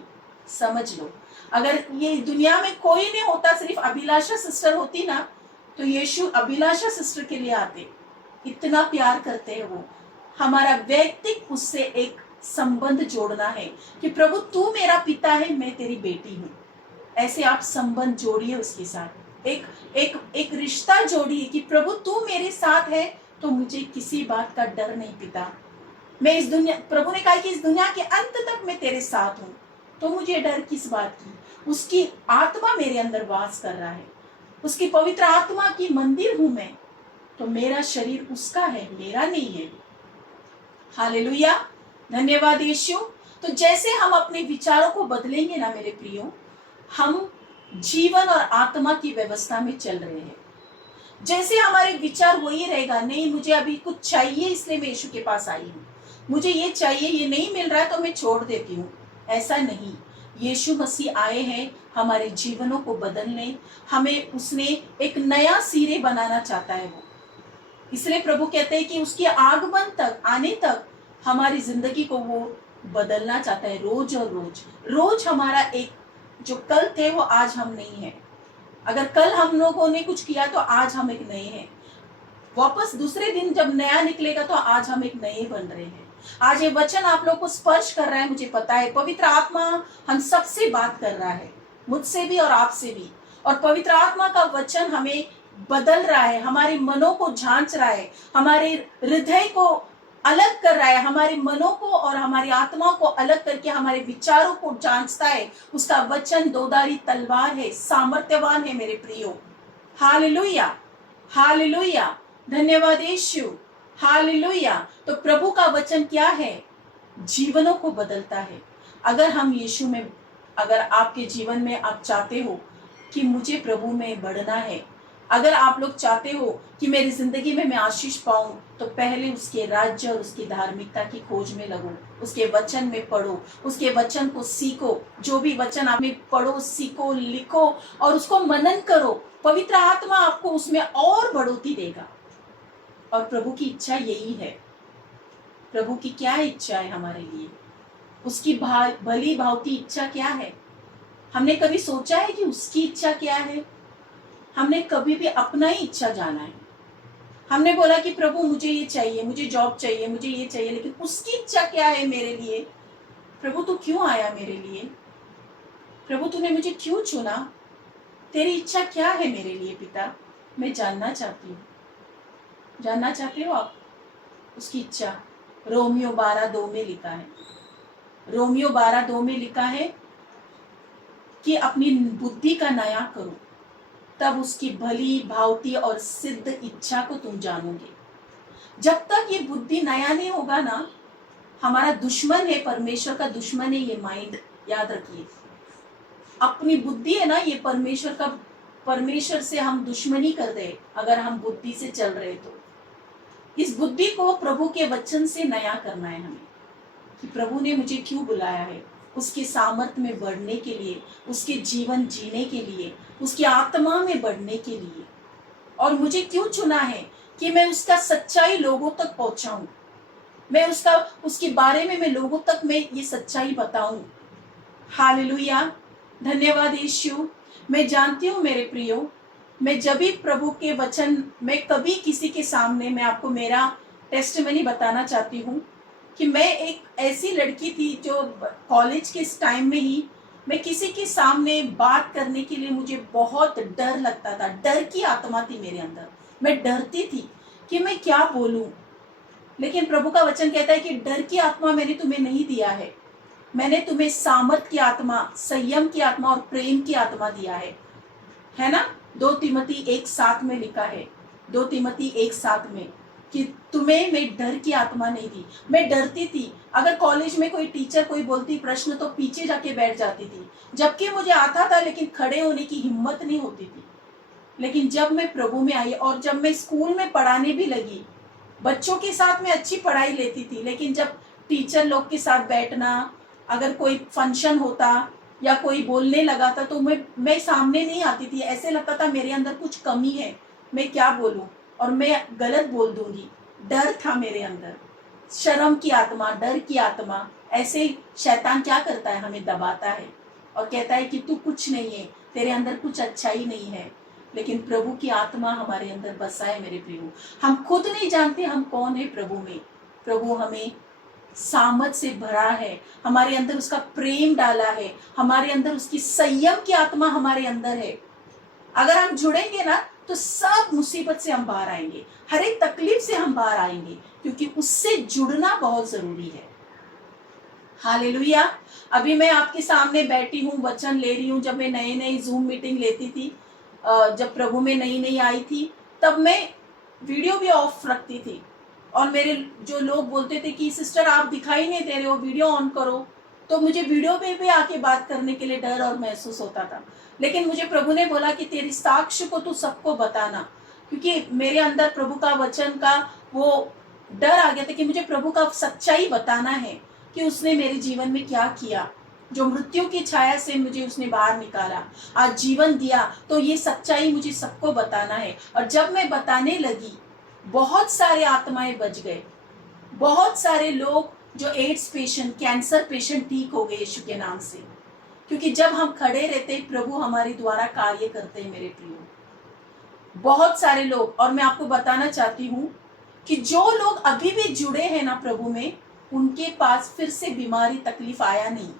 समझ लो, अगर ये दुनिया में कोई नहीं होता, सिर्फ अभिलाषा सिस्टर होती ना, तो यीशु अभिलाषा सिस्टर के लिए आते। इतना प्यार करते हैं वो। हमारा व्यक्तिक उससे एक संबंध जोड़ना है कि प्रभु तू मेरा पिता है, मैं तेरी बेटी हूँ। ऐसे आप संबंध जोड़िए उसके साथ, एक रिश्ता जोड़िए कि प्रभु तू मेरे साथ है तो मुझे किसी बात का डर नहीं पिता। मैं इस दुनिया, प्रभु ने कहा कि इस दुनिया के अंत तक मैं तेरे साथ हूँ, तो मुझे डर किस बात की? उसकी आत्मा मेरे अंदर वास कर रहा है, उसकी पवित्र आत्मा की मंदिर हूं मैं, तो मेरा शरीर उसका है, मेरा नहीं है। हालेलुया, धन्यवाद यीशु। तो जैसे हम अपने विचारों को बदलेंगे ना मेरे प्रियो, हम जीवन और आत्मा की व्यवस्था में चल रहे हैं। जैसे हमारे विचार वही रहेगा, नहीं मुझे अभी कुछ चाहिए इसलिए मैं यीशु के पास आई हूँ, मुझे ये चाहिए, ये नहीं मिल रहा है तो मैं छोड़ देती हूँ, ऐसा नहीं। यीशु मसीह आए हैं हमारे जीवनों को बदलने, हमें उसने एक नया सिरे बनाना चाहता है वो। इसलिए प्रभु कहते हैं कि उसके आगमन तक, आने तक हमारी जिंदगी को वो बदलना चाहता है, रोज और रोज। रोज हमारा एक जो कल थे वो आज हम नहीं है। अगर कल हम लोगों ने कुछ किया तो आज हम एक नए हैं। वापस दूसरे दिन जब नया निकलेगा तो आज हम एक नए बन रहे हैं। आज ये वचन आप लोग को स्पर्श कर रहा है, मुझे पता है। पवित्र आत्मा हम सबसे बात कर रहा है, मुझसे भी और आपसे भी। और पवित्र आत्मा का वचन हमें बदल रहा है, हमारे मनों को जांच रहा है, हमारे हृदय को अलग कर रहा है, हमारे मनों को और हमारी आत्मा को अलग करके हमारे विचारों को जांचता है। उसका वचन दोधारी तलवार है, सामर्थ्यवान है मेरे प्रियो। हालेलुया, हालेलुया, धन्यवाद यीशु, हालेलुया। तो प्रभु का वचन क्या है? जीवनों को बदलता है। अगर हम यीशु में, अगर आपके जीवन में आप चाहते हो कि मुझे प्रभु में बढ़ना है, अगर आप लोग चाहते हो कि मेरी जिंदगी में मैं आशीष पाऊं, तो पहले उसके राज्य और उसकी धार्मिकता की खोज में लगो, उसके वचन में पढ़ो, उसके वचन को सीखो। जो भी वचन आप में पढ़ो, सीखो, लिखो और उसको मनन करो। पवित्र आत्मा आपको उसमें और बढ़ोतरी देगा। और प्रभु की इच्छा यही है। प्रभु की क्या इच्छा है हमारे लिए? उसकी भली भांति इच्छा क्या है? हमने कभी सोचा है कि उसकी इच्छा क्या है? हमने कभी भी अपना ही इच्छा जाना है। हमने बोला कि प्रभु मुझे ये चाहिए, मुझे जॉब चाहिए, मुझे ये चाहिए, लेकिन उसकी इच्छा क्या है मेरे लिए? प्रभु तू क्यों आया मेरे लिए? प्रभु तूने मुझे क्यों चुना, तेरी इच्छा क्या है मेरे लिए पिता, मैं जानना चाहती हूँ। जानना चाहते हो आप उसकी इच्छा? रोमियो 12:2 में लिखा है, रोमियो 12:2 में लिखा है कि अपनी बुद्धि का नया करो, तब उसकी भली भावती और सिद्ध इच्छा को तुम जानोगे। जब तक ये बुद्धि नया नहीं होगा ना, हमारा दुश्मन है, परमेश्वर का दुश्मन है ये माइंड, याद रखिए। अपनी बुद्धि है ना, ये परमेश्वर से हम दुश्मनी कर रहे अगर हम बुद्धि से चल रहे तो। इस बुद्धि को प्रभु के वचन से नया करना है हमें, कि प्रभु ने मुझे क्यों बुलाया है, उसके सामर्थ्य में बढ़ने के लिए, उसके जीवन जीने के लिए, उसकी आत्मा में बढ़ने के लिए। और मुझे क्यों चुना है कि मैं उसका सच्चाई लोगों तक पहुंचाऊं, मैं उसके बारे में मैं लोगों तक मैं ये सच्चाई बताऊं। हालेलुया, धन्यवाद यीशु। मैं जानती हूँ मेरे प्रियो, मैं जब भी प्रभु के वचन, मैं कभी किसी के सामने, मैं आपको मेरा टेस्टिमनी बताना चाहती हूँ कि मैं एक ऐसी लड़की थी जो कॉलेज के टाइम में ही मैं किसी के सामने बात करने के लिए मुझे बहुत डर लगता था, डर की आत्मा थी मेरे अंदर, मैं डरती थी कि मैं क्या बोलूं। लेकिन प्रभु का वचन कहता है कि डर की आत्मा मैंने तुम्हें नहीं दिया है, मैंने तुम्हें सामर्थ की आत्मा, संयम की आत्मा और प्रेम की आत्मा दिया है ना। 2 तिमोथी 1:7 में लिखा है, 2 तिमोथी 1:7 में, कि तुम्हें मैं डर की आत्मा नहीं दी। मैं डरती थी, अगर कॉलेज में कोई टीचर कोई बोलती प्रश्न तो पीछे जाके बैठ जाती थी, जबकि मुझे आता था लेकिन खड़े होने की हिम्मत नहीं होती थी। लेकिन जब मैं प्रभु में आई और जब मैं स्कूल में पढ़ाने भी लगी, बच्चों के साथ में अच्छी पढ़ाई लेती थी, लेकिन जब टीचर लोग के साथ बैठना, अगर कोई फंक्शन होता या कोई बोलने लगा था तो मैं सामने नहीं आती थी। ऐसे लगता था मेरे अंदर कुछ कमी है, मैं क्या बोलूं और मैं गलत बोल दूंगी। डर था मेरे अंदर, शर्म की आत्मा, डर की आत्मा। ऐसे शैतान क्या करता है, हमें दबाता है और कहता है कि तू कुछ नहीं है, तेरे अंदर कुछ अच्छाई नहीं है। लेकिन प्रभु की आत्मा हमारे अंदर बसा है मेरे प्रभु। हम खुद नहीं जानते हम कौन है प्रभु में। प्रभु हमें सामर्थ से भरा है, हमारे अंदर उसका प्रेम डाला है, हमारे अंदर उसकी संयम की आत्मा हमारे अंदर है। अगर हम जुड़ेंगे ना तो सब मुसीबत से हम बाहर आएंगे, हर एक तकलीफ से हम बाहर आएंगे, क्योंकि उससे जुड़ना बहुत जरूरी है। हालेलुया। अभी मैं आपके सामने बैठी हूँ, वचन ले रही हूँ। जब मैं नई जूम मीटिंग लेती थी, जब प्रभु में नई आई थी, तब मैं वीडियो भी ऑफ रखती थी और मेरे जो लोग बोलते थे कि सिस्टर आप दिखाई नहीं दे रहे हो, वीडियो ऑन करो, तो मुझे वीडियो पे भी आके बात करने के लिए डर और महसूस होता था। लेकिन मुझे प्रभु ने बोला कि तेरी साक्ष्य को तू सबको बताना, क्योंकि मेरे अंदर प्रभु का वचन का वो डर आ गया था कि मुझे प्रभु का सच्चाई बताना है कि उसने मेरे जीवन में क्या किया। जो मृत्यु की छाया से मुझे उसने बाहर निकाला, आज जीवन दिया, तो ये सच्चाई मुझे सबको बताना है। और जब मैं बताने लगी, बहुत सारे आत्माएं बच गए, बहुत सारे लोग जो एड्स पेशेंट, कैंसर पेशेंट ठीक हो गए यीशु के नाम से। क्योंकि जब हम खड़े रहते, प्रभु हमारे द्वारा कार्य करते हैं मेरे प्रियो। बहुत सारे लोग, और मैं आपको बताना चाहती हूँ कि जो लोग अभी भी जुड़े हैं ना प्रभु में, उनके पास फिर से बीमारी तकलीफ आया नहीं।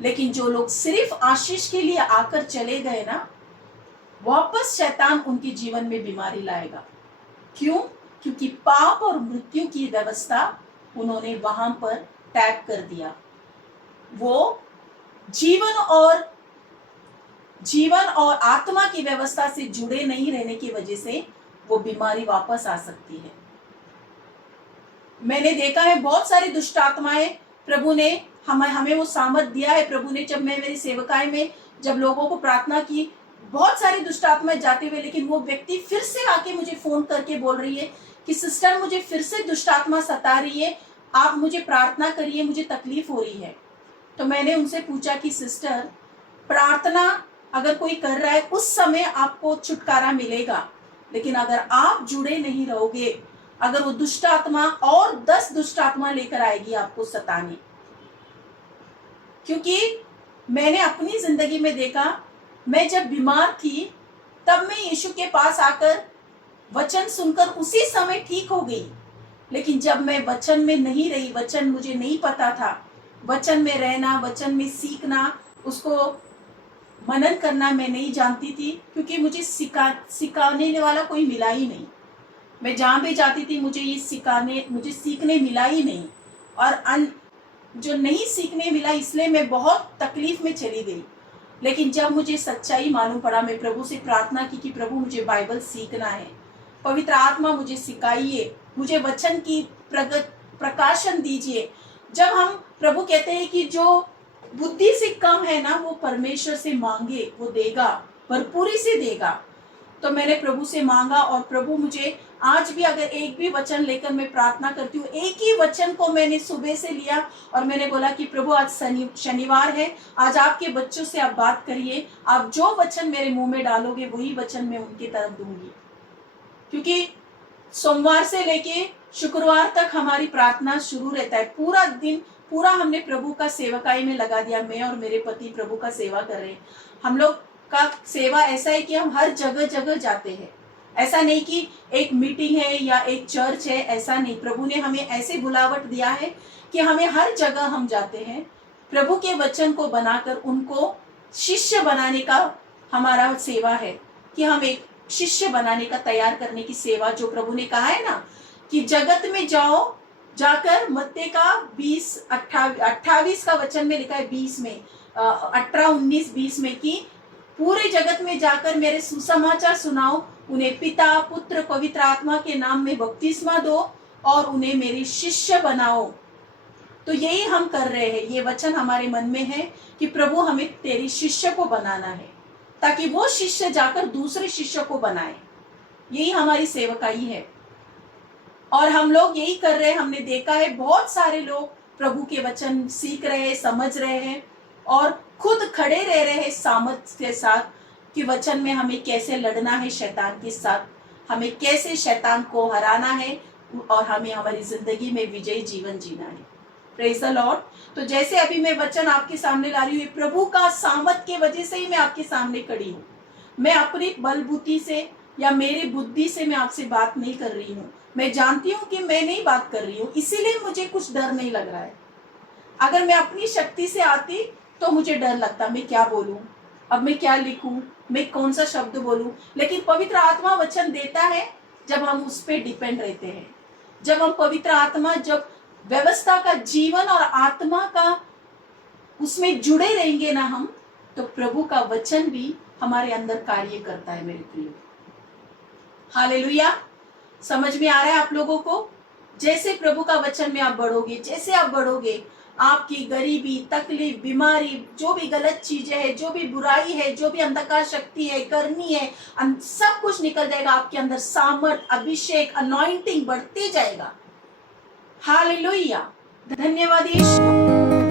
लेकिन जो लोग सिर्फ आशीष के लिए आकर चले गए ना, वापस शैतान उनके जीवन में बीमारी लाएगा। क्यों? क्योंकि पाप और मृत्यु की व्यवस्था उन्होंने वहां पर टैग कर दिया। वो जीवन और आत्मा की व्यवस्था से जुड़े नहीं रहने की वजह से वो बीमारी वापस आ सकती है। मैंने देखा है बहुत सारी दुष्ट आत्माएं, प्रभु ने हमें वो सामर्थ दिया है। प्रभु ने, जब मैं मेरी सेवकाई में जब लोगों को प्रार्थना की, बहुत सारी दुष्ट आत्माएं जाते हुए, लेकिन वो व्यक्ति फिर से आके मुझे फोन करके बोल रही है कि सिस्टर मुझे फिर से दुष्ट आत्मा सता रही है, आप मुझे प्रार्थना करिए, मुझे तकलीफ हो रही है। तो मैंने उनसे पूछा कि सिस्टर, प्रार्थना अगर कोई कर रहा है उस समय आपको छुटकारा मिलेगा, लेकिन अगर आप जुड़े नहीं रहोगे, अगर वो दुष्ट आत्मा और 10 दुष्ट आत्मा लेकर आएगी आपको सताने। क्योंकि मैंने अपनी जिंदगी में देखा, मैं जब बीमार थी तब मैं यीशु के पास आकर वचन सुनकर उसी समय ठीक हो गई। लेकिन जब मैं वचन में नहीं रही, वचन मुझे नहीं पता था, वचन में रहना, वचन में सीखना, उसको मनन करना मैं नहीं जानती थी, क्योंकि मुझे सिखाने वाला कोई मिला ही नहीं। मैं जहाँ भी जाती थी मुझे सीखने मिला ही नहीं। और जो नहीं सीखने मिला, इसलिए मैं बहुत तकलीफ में चली गई। लेकिन जब मुझे सच्चाई मालूम पड़ा, मैं प्रभु से प्रार्थना की कि प्रभु मुझे बाइबल सीखना है, पवित्र आत्मा मुझे सिखाइए, मुझे वचन की प्रकाशन दीजिए। जब हम प्रभु कहते हैं कि जो बुद्धि से कम है ना, वो परमेश्वर से मांगे, वो देगा, भरपूरी से देगा। तो मैंने प्रभु से मांगा, और प्रभु मुझे आज भी अगर एक भी वचन लेकर मैं प्रार्थना करती हूँ, एक ही वचन को मैंने सुबह से लिया और मैंने बोला कि प्रभु आज शनिवार है, आज आपके बच्चों से आप बात करिए, आप जो वचन मेरे मुंह में डालोगे वही वचन मैं उनकी तरफ दूंगी। क्योंकि सोमवार से लेके शुक्रवार तक हमारी प्रार्थना शुरू रहता है। पूरा दिन पूरा हमने प्रभु का सेवकाई में लगा दिया। मैं और मेरे पति प्रभु का सेवा कर रहे हैं। हम लोग का सेवा ऐसा है कि हम हर जगह जगह जाते हैं। ऐसा नहीं कि एक मीटिंग है या एक चर्च है, ऐसा नहीं। प्रभु ने हमें ऐसे बुलावट दिया है कि हमें हर जगह हम जाते हैं। प्रभु के वचन को बनाकर उनको शिष्य बनाने का हमारा सेवा है, कि हम एक शिष्य बनाने का, तैयार करने की सेवा, जो प्रभु ने कहा है ना कि जगत में जाओ, जाकर मत्ते का 28 का वचन में लिखा है, 20 में 18, 19, 20 में, कि पूरे जगत में जाकर मेरे सुसमाचार सुनाओ, उन्हें पिता, पुत्र, पवित्र आत्मा के नाम में बपतिस्मा दो और उन्हें मेरे शिष्य बनाओ। तो यही हम कर रहे हैं। ये वचन हमारे मन में है कि प्रभु हमें तेरे शिष्य को बनाना है, ताकि वो शिष्य जाकर दूसरे शिष्य को बनाए। यही हमारी सेवकाई है और हम लोग यही कर रहे हैं। हमने देखा है बहुत सारे लोग प्रभु के वचन सीख रहे हैं, समझ रहे हैं और खुद खड़े रह रहे हैं सामर्थ्य के साथ कि वचन में हमें कैसे लड़ना है शैतान के साथ, हमें कैसे शैतान को हराना है और हमें हमारी जिंदगी में विजयी जीवन जीना है। Praise the Lord. तो जैसे अभी मैं वचन आपके सामने ला रही हूँ, प्रभु का सामर्थ के वजह से ही मैं आपके सामने खड़ी हूँ। मैं अपनी बलबुद्धि से या मेरी बुद्धि से मैं आपसे बात नहीं कर रही हूँ। मैं जानती हूँ कि मैं नहीं बात कर रही हूँ, इसीलिए मुझे कुछ डर नहीं लग रहा है। अगर मैं अपनी शक्ति से आती तो मुझे डर लगता, मैं क्या बोलूं, अब मैं क्या लिखूं, मैं कौन सा शब्द बोलूं। लेकिन पवित्र आत्मा वचन देता है जब हम उस पर डिपेंड रहते हैं, जब हम पवित्र आत्मा, जब व्यवस्था का जीवन और आत्मा का उसमें जुड़े रहेंगे ना हम, तो प्रभु का वचन भी हमारे अंदर कार्य करता है। मेरे प्रिय, हालेलुया। समझ में आ रहा है आप लोगों को? जैसे प्रभु का वचन में आप बढ़ोगे, जैसे आप बढ़ोगे, आपकी गरीबी, तकलीफ, बीमारी, जो भी गलत चीजें है, जो भी बुराई है, जो भी अंधकार शक्ति है, करनी है, सब कुछ निकल जाएगा। आपके अंदर सामर्थ, अभिषेक, अनॉइंटिंग बढ़ते जाएगा। हालेलुया। धन्यवाद यीशु।